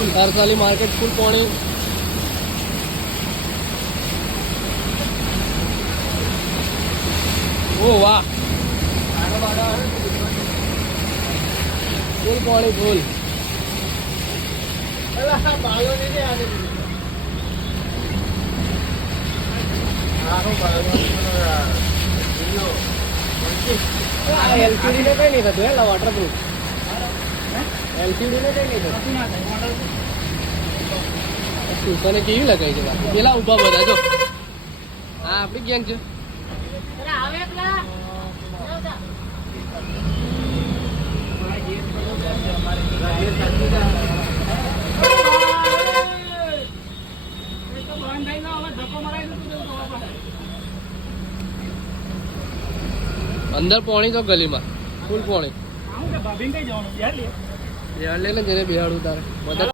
હરસાલી market ફૂલ પાણી. ઓ વાહ, ફૂલ પાણી ફૂલ. એલસીડી ને કઈ નહીં થતું હે વોટરપ્રૂફ. એલસીડી ને કઈ નહીં થતું. સુસાને કેવી લગાવી છે બાકી પેલા ઉભા બધા જો. હા આપણી ગેંગ છે. અંદર પાણી તો ગલીમાં ફૂલ પાણી. બેહાડ લે ને જેને બેહાડું તારે મદદ